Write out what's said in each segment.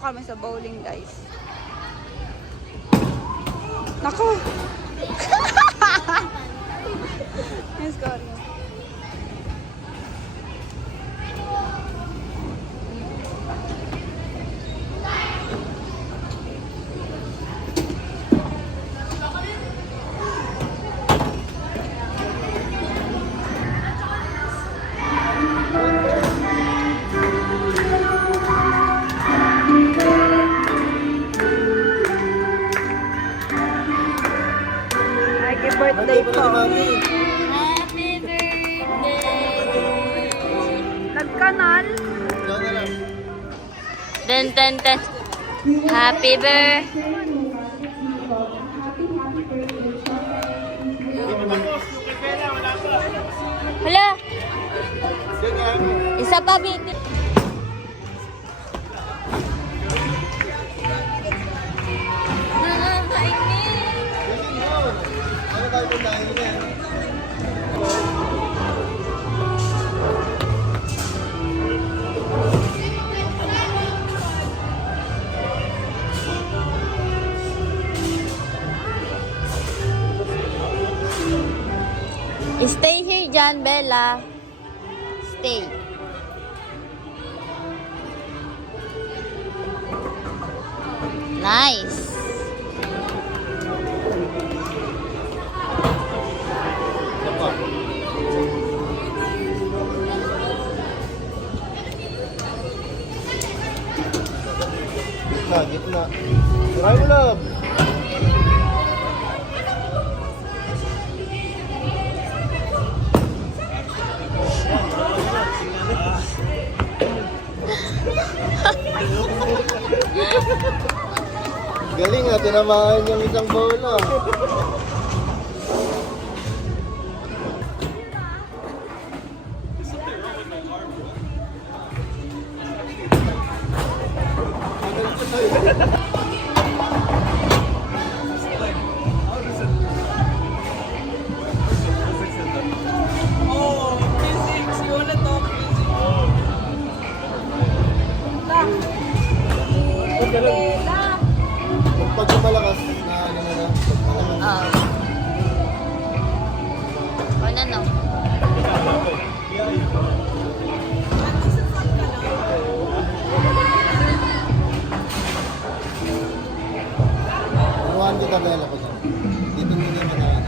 kami sa bowling, guys. Naku! Let's go. Birthday po. Happy birthday! Nagkanal. Ten, ten, ten. Happy birthday! Hala! Isa pa, baby. Stay here, John Bella. Stay. Nice. Gitna. Try mo lang. Galing ah, tinamaan yung isang bola. Pag malakas na ano na lang. Ano no? Turuan kita Bella ko dyan. Dito hindi naman na yan.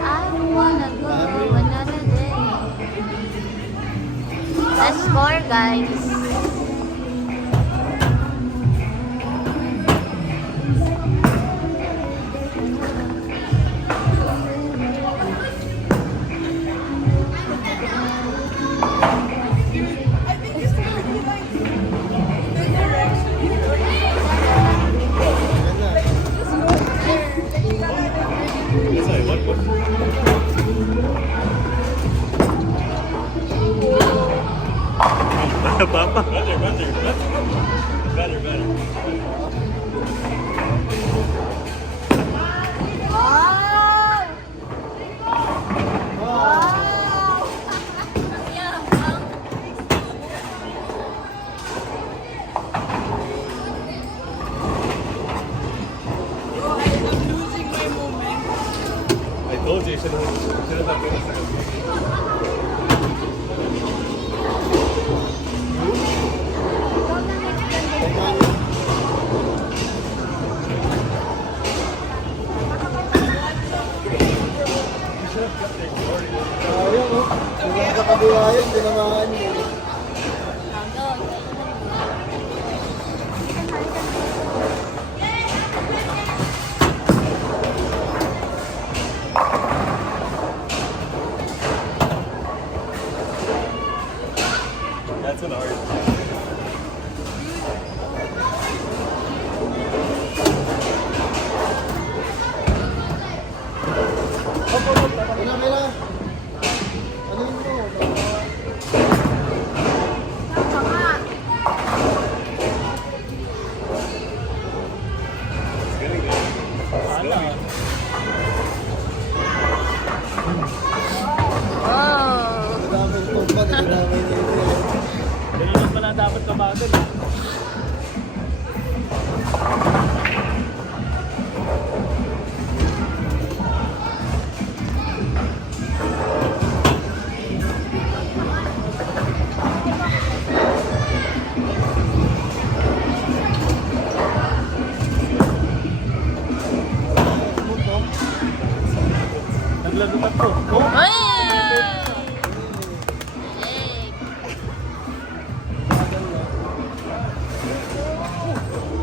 I wanna go another day. Let's score, guys. Papa. Better. I told you you should have done this. Ayun oh. Yung sa kabila yun, tinamaan yun.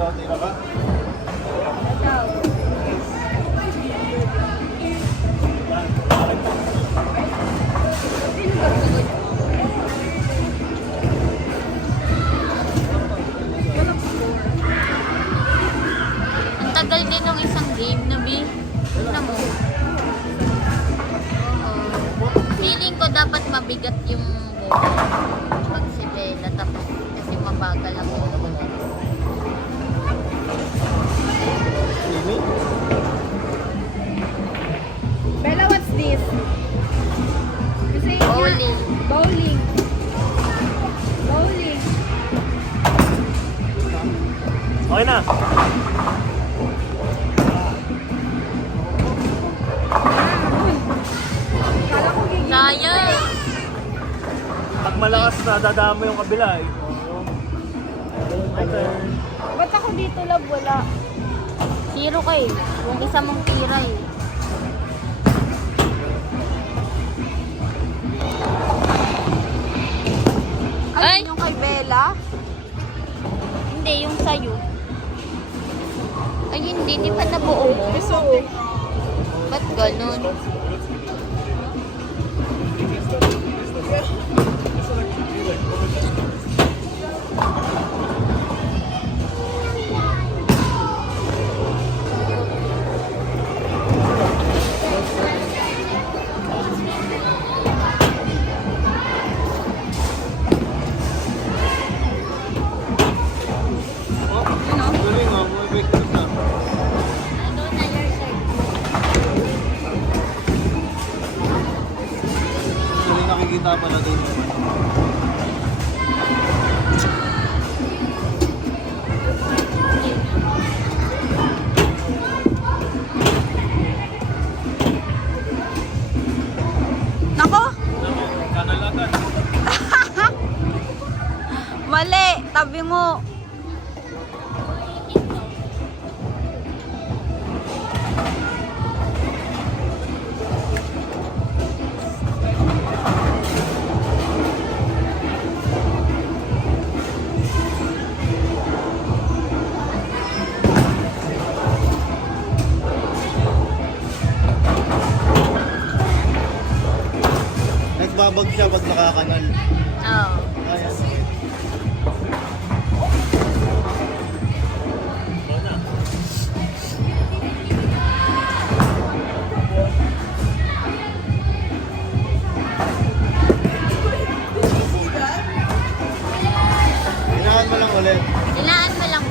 Ikaw, tira ka? Ang tagal din ng isang game na bi. Tignan mo. Oo. Feeling ko dapat mabigat yung pag si Bella tapos kasi mabagal ako. Sini? Bella, what's this? You say Bowling. Bowling. Bowling. Okay na. Kala ko gigil. Sayang. Pag malakas na, dadama yung kabila eh. Ba't ako dito love? Wala. Zero ka eh. Yung isa mong tira eh. Ay, Ay! yung kay Bella? Hindi, yung sayo. Ay, hindi. Di pa nabuo mo. Gusto. Ba't ganun? Galing nga, bumibigtas na. Ano na your side? Galing nakikita pala doon. Nako! Kanalagan. Mali! Tabi mo. Nagbabag siya pag nakakanal. Oo. Kaya. Hinahan mo lang ulit. Ilaan mo lang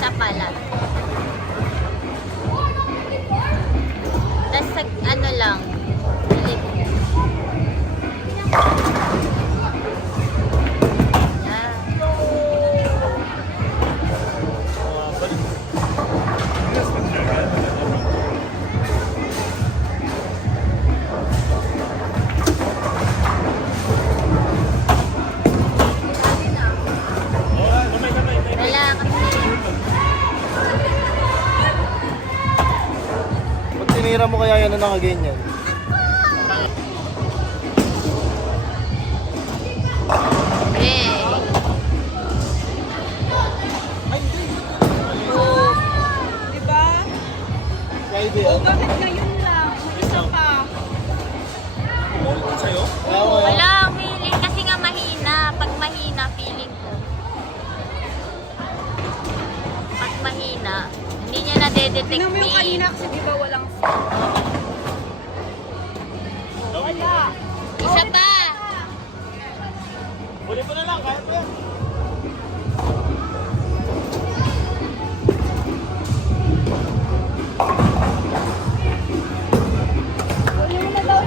sa pala. Tapos ano lang. Ulit. Yan. Wala kasi. Pag tinira mo kaya yan na nakaganyan. Okay. Diba? Kaya di yan. Bakit ngayon lang? May isa pa. Oo. Wala, feeling kasi nga mahina. Pag mahina, feeling ko. Pag mahina, hindi niya na-detect Tingnan mo yung me. kanina kasi di ba walang wala. Isa pa. Huli mo na lang, kaya mo yan. Huli mo na daw.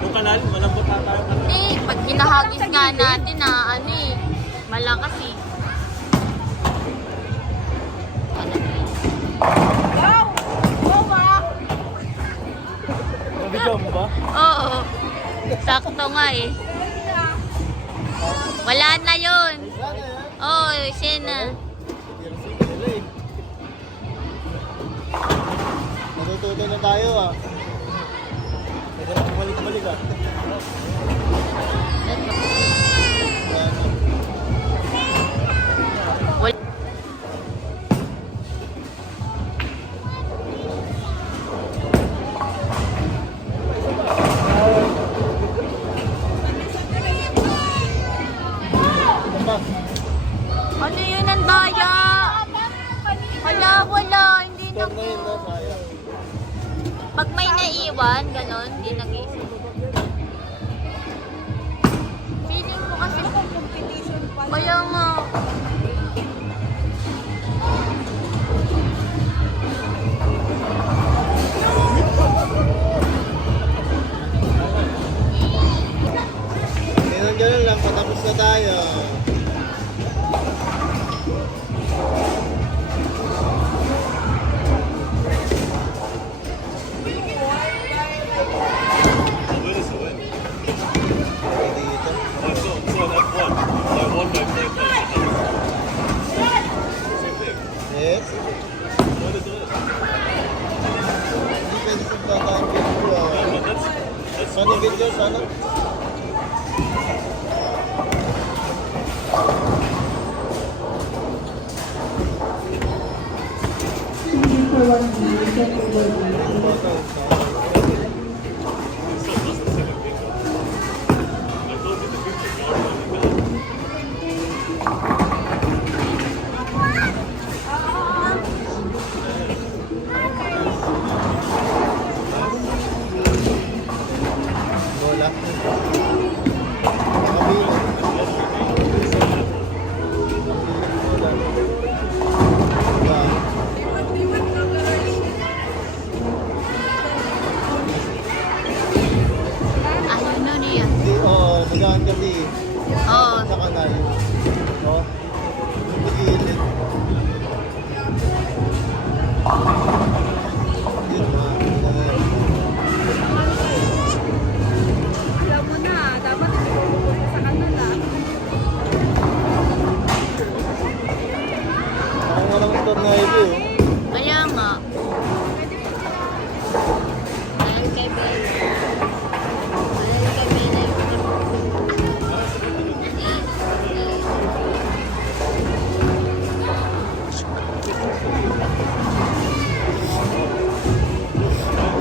Yung kanal, malambot na tayo. Hindi, pag hinahagis nga natin na ano eh, malakas eh. Ano eh? Wow! Wow ah! Nabigyan mo ba? Oo. Sakto nga eh. Wala na yun. Sana yan. Oo, siya na. Natututo na tayo ah. Pwede na bumalik-balik ah. Yan. Ano yun ang daya? Wala. Hindi na Score na yun, no? Sayang. Pag may naiwan, ganon, hindi nag-iisip. Feeling ko kasi, Competition pa. kaya nga, Ganun lang, patapos na tayo. Win is a win. Dito. So that's one. I won by 4 points. Same thing. Yes. Win is a win. Hindi pwede sa tatawag video. But that's Sana video, sana. Wala. Nakabili. ayun na niya. Oo, magahan kasi Oo. sa kanal. Oo. Pagilid. Yun na. Alam mo na, dapat ibubuko sa kanila. Ako nga lang tornado. Kaya nga. Dahil kay Bella. Dahil kay Bella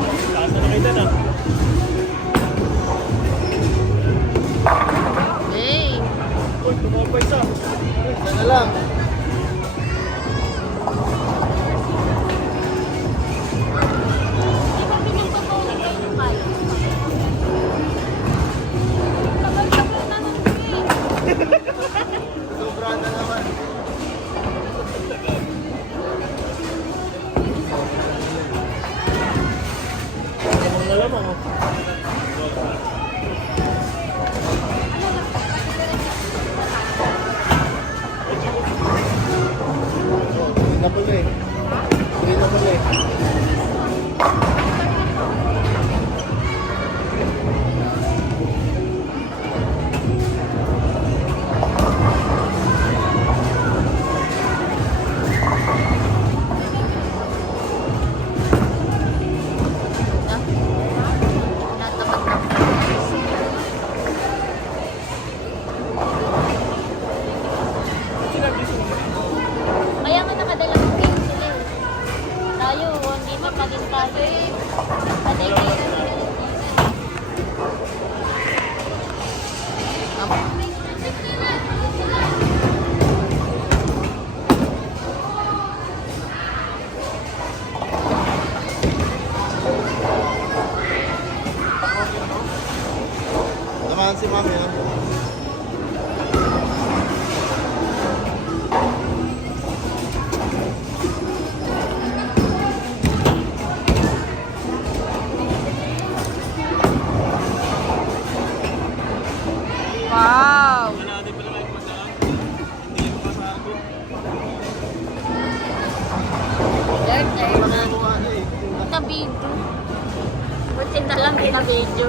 yung taas na nakita na. Hey! Uy, tumawag pa isa. Isa na lang. Di ba pinagpapaulit kayo ng kaya? Tagal-tagal na nung Sobra na naman. Lamang na lamang. Oh. Hindi na pala eh. Hindi na pala eh. Kaya nga nakadalawang game sila eh. Tayo, hindi na pa din tayo eh. Patay kayo na nila. Samahan si mami ha. Wow! Wala din pala kayo masarap. Hindi ko masarap ko. Birthday Wala na. ko ano eh. Naka-video. Buti na lang naka-video.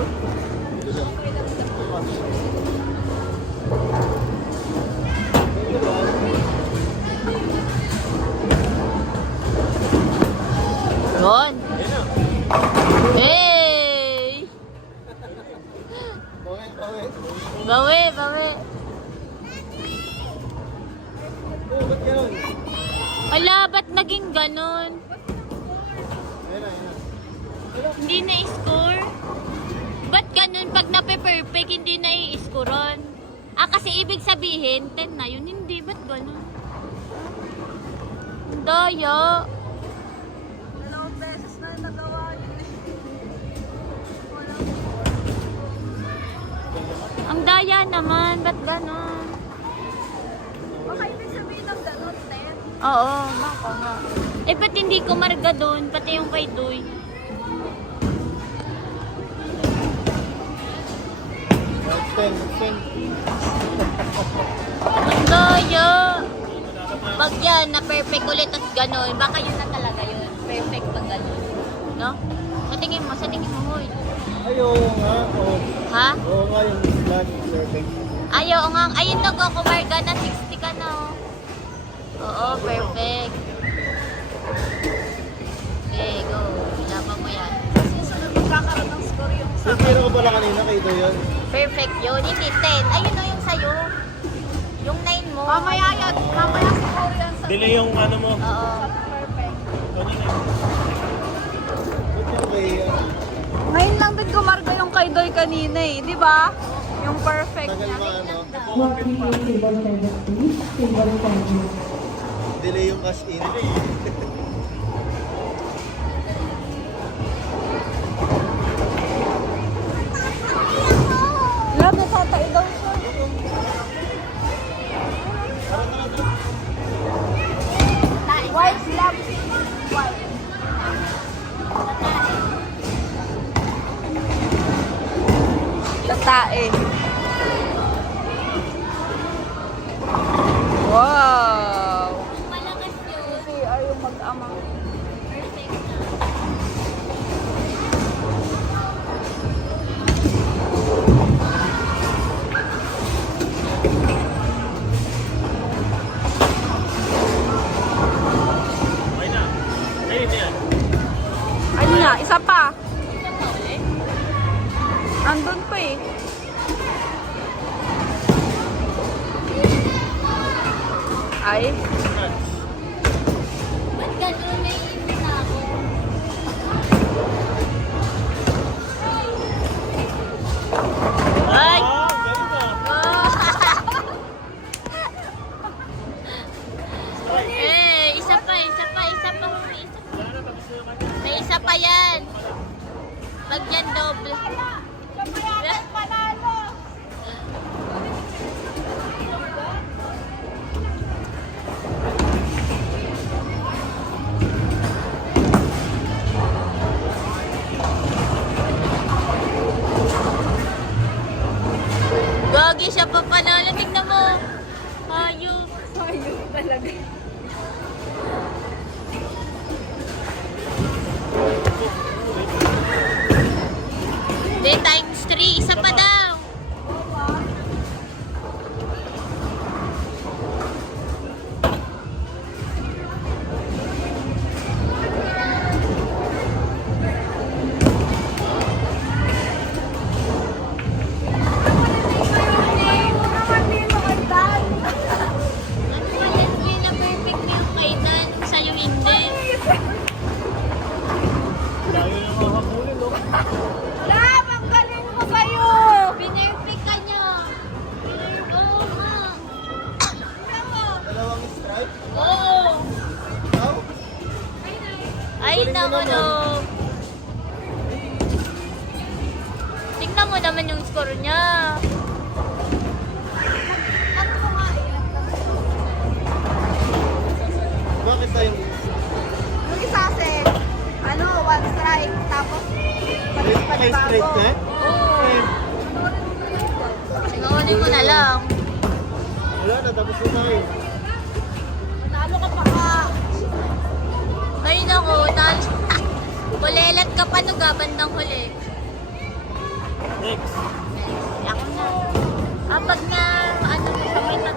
Ron! Hey! Okay. Bawi, bawi. Oh, ba't ganun? Wala, ba't naging ganun? Ayan na. Hindi na-score? Ba't ganun? Pag nape-perfect, hindi na i-scoreon? kasi ibig sabihin, 10 na yun. Hindi, ba't gano'n? Ang daya. Dalawang beses na nagawa yun. Ang daya naman, ba't gano'n? Baka ibig sabihin ng gano'n, 10. Oo, baka nga. Eh, ba't hindi ko marga doon? Pati yung kay Doy. Ten. Ang daya. Pag yan, na perfect ulit at gano'n, baka yun na talaga yun. Perfect pag gano'n. No? Sa tingin mo, hoy. Ay, oo nga. Oo. Ha? Oo nga yung flat. Perfect. Ayaw nga. Ayun to go, kumarga na 60 ka na, oh. Oo, perfect. Okay, go. Ilaban mo yan. Susunod magkakaroon ng score yung sa... Pero ko pala kanina kay Do yun. Perfect yun. Hindi 10. Ayun o yung sa'yo. Yung 9 mo. Mamaya yan. Mamaya score yan sa... Delay yung ano mo. Oo. Perfect. Ano na? Ba't yung kay... Ngayon lang din gumarga yung kay Doy kanina eh. Di ba? Yung perfect Tagal niya. ma ano. Walking in table service, please. Table service. Delay yung cash in. Love, natatay daw siya. White love. White. Tatae. Wow. Malakas yun. Kasi ay yung mag-amang. Perfect na. Okay na. Ayun na yan. Ayun nga, isa pa. Ito pa ulit. Andun pa eh. Ay. Ba't gano'n? May ipin na ako. Ay! Eh, isa pa. May isa pa yan. Pag yan, doble. Gagi siya pa panalo. Tignan mo. Hayop. Ayun talaga. Hindi, times 3. Isa pa daw. Ano walis mo na perfect yung kay Dan. Sa'yo hindi. Dami yung mga habulin, no? Love, ang galing mo kayo! Pinerfect ka niya. Oo nga. Dalawang stripe. Oo. Ikaw? Ay, naku no. Tingnan mo naman yung score niya. Bakit tayong... Yung isa set, ano, one strike, tapos Kay straight na? Oo. Sinungaling mo na lang. Wala na, tapos na tayo. Nalo ka pa ka. Ay, naku. Kulelat ka pa no, bandang huli. Next. Ako na. Pag na, ano, sabay na.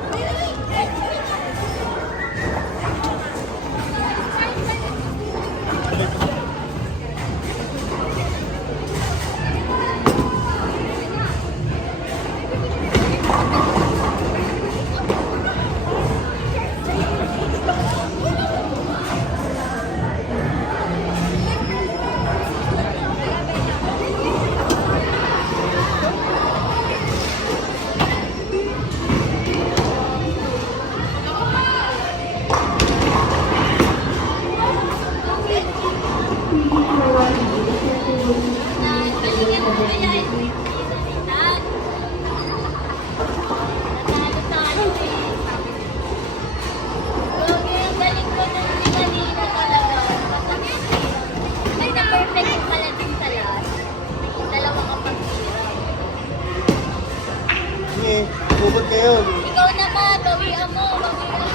Bubot kayo. Ikaw naman, bawian mo, bawian mo.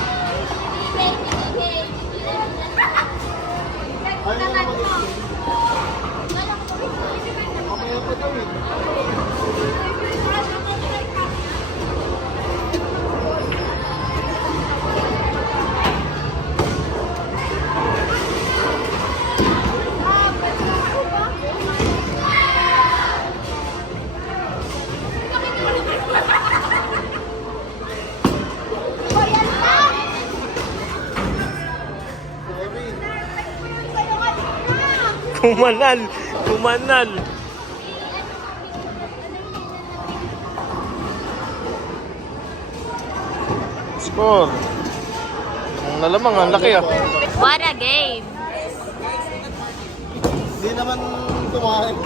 Ibigay, ibigay. Ayaw na mag-explain. Mamaya pa daw eh. Sorry. Kumanal! Kumanal! Score! Ang lalamang, ang laki ah. What a game! Hindi naman tumahin.